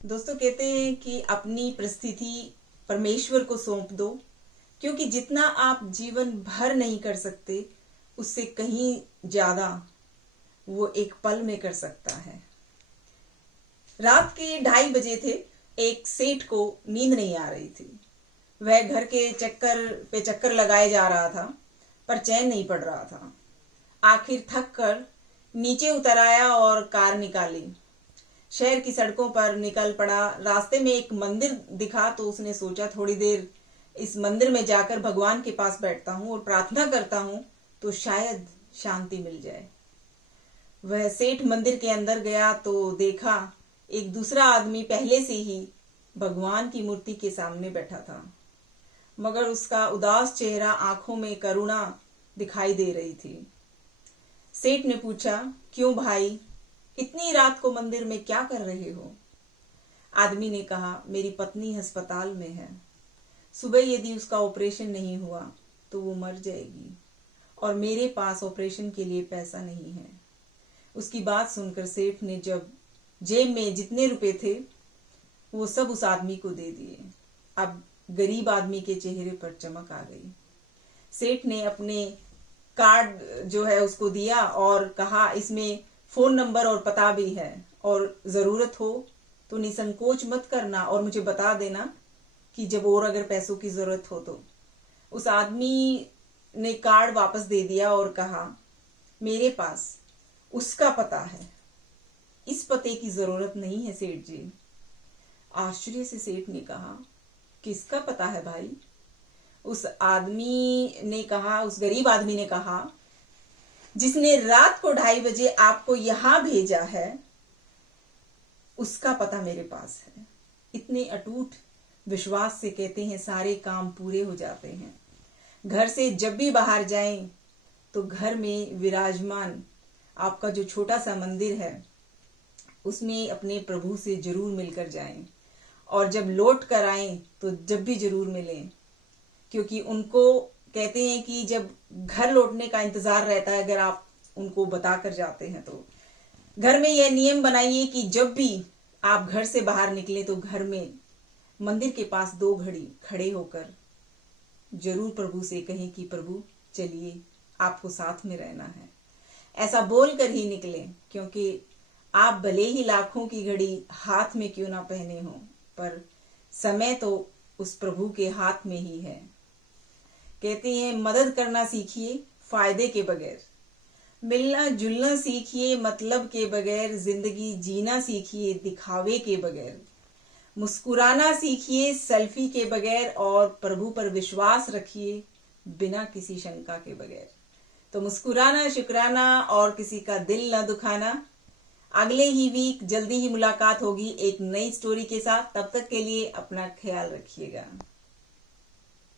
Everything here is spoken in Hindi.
दोस्तों कहते हैं कि अपनी परिस्थिति परमेश्वर को सौंप दो, क्योंकि जितना आप जीवन भर नहीं कर सकते उससे कहीं ज्यादा वो एक पल में कर सकता है। रात के 2:30 थे। एक सेठ को नींद नहीं आ रही थी। वह घर के चक्कर पे चक्कर लगाए जा रहा था, पर चैन नहीं पड़ रहा था। आखिर थक कर नीचे उतर आया और कार निकाली। शहर की सड़कों पर निकल पड़ा। रास्ते में एक मंदिर दिखा तो उसने सोचा थोड़ी देर इस मंदिर में जाकर भगवान के पास बैठता हूँ और प्रार्थना करता हूँ तो शायद शांति मिल जाए। वह सेठ मंदिर के अंदर गया तो देखा एक दूसरा आदमी पहले से ही भगवान की मूर्ति के सामने बैठा था, मगर उसका उदास चेहरा, आंखों में करुणा दिखाई दे रही थी। सेठ ने पूछा, क्यों भाई, इतनी रात को मंदिर में क्या कर रहे हो? आदमी ने कहा, मेरी पत्नी अस्पताल में है। सुबह यदि उसका ऑपरेशन नहीं हुआ तो वो मर जाएगी और मेरे पास ऑपरेशन के लिए पैसा नहीं है। उसकी बात सुनकर सेठ ने जब जेब में जितने रुपए थे वो सब उस आदमी को दे दिए। अब गरीब आदमी के चेहरे पर चमक आ गई। सेठ ने अपने कार्ड जो है उसको दिया और कहा, इसमें फोन नंबर और पता भी है, और जरूरत हो तो निसंकोच मत करना और मुझे बता देना कि जब और अगर पैसों की जरूरत हो तो। उस आदमी ने कार्ड वापस दे दिया और कहा, मेरे पास उसका पता है, इस पते की जरूरत नहीं है सेठ जी। आश्चर्य से सेठ ने कहा, किसका पता है भाई? उस गरीब आदमी ने कहा, जिसने रात को 2:30 बजे आपको यहां भेजा है उसका पता मेरे पास है। इतने अटूट विश्वास से कहते हैं सारे काम पूरे हो जाते हैं। घर से जब भी बाहर जाएं तो घर में विराजमान आपका जो छोटा सा मंदिर है उसमें अपने प्रभु से जरूर मिलकर जाएं, और जब लौट कर आएं तो जब भी जरूर मिलें, क्योंकि उनको कहते हैं कि जब घर लौटने का इंतजार रहता है, अगर आप उनको बता कर जाते हैं तो घर में यह नियम बनाइए कि जब भी आप घर से बाहर निकले तो घर में मंदिर के पास 2 घड़ी खड़े होकर जरूर प्रभु से कहें कि प्रभु चलिए, आपको साथ में रहना है। ऐसा बोल कर ही निकले, क्योंकि आप भले ही लाखों की घड़ी हाथ में क्यों ना पहने हो, पर समय तो उस प्रभु के हाथ में ही है। कहते हैं, मदद करना सीखिए फायदे के बगैर, मिलना जुलना सीखिए मतलब के बगैर, जिंदगी जीना सीखिए दिखावे के बगैर, मुस्कुराना सीखिए सेल्फी के बगैर, और प्रभु पर विश्वास रखिए बिना किसी शंका के बगैर। तो मुस्कुराना, शुक्राना और किसी का दिल न दुखाना। अगले ही वीक जल्दी ही मुलाकात होगी एक नई स्टोरी के साथ। तब तक के लिए अपना ख्याल रखिएगा।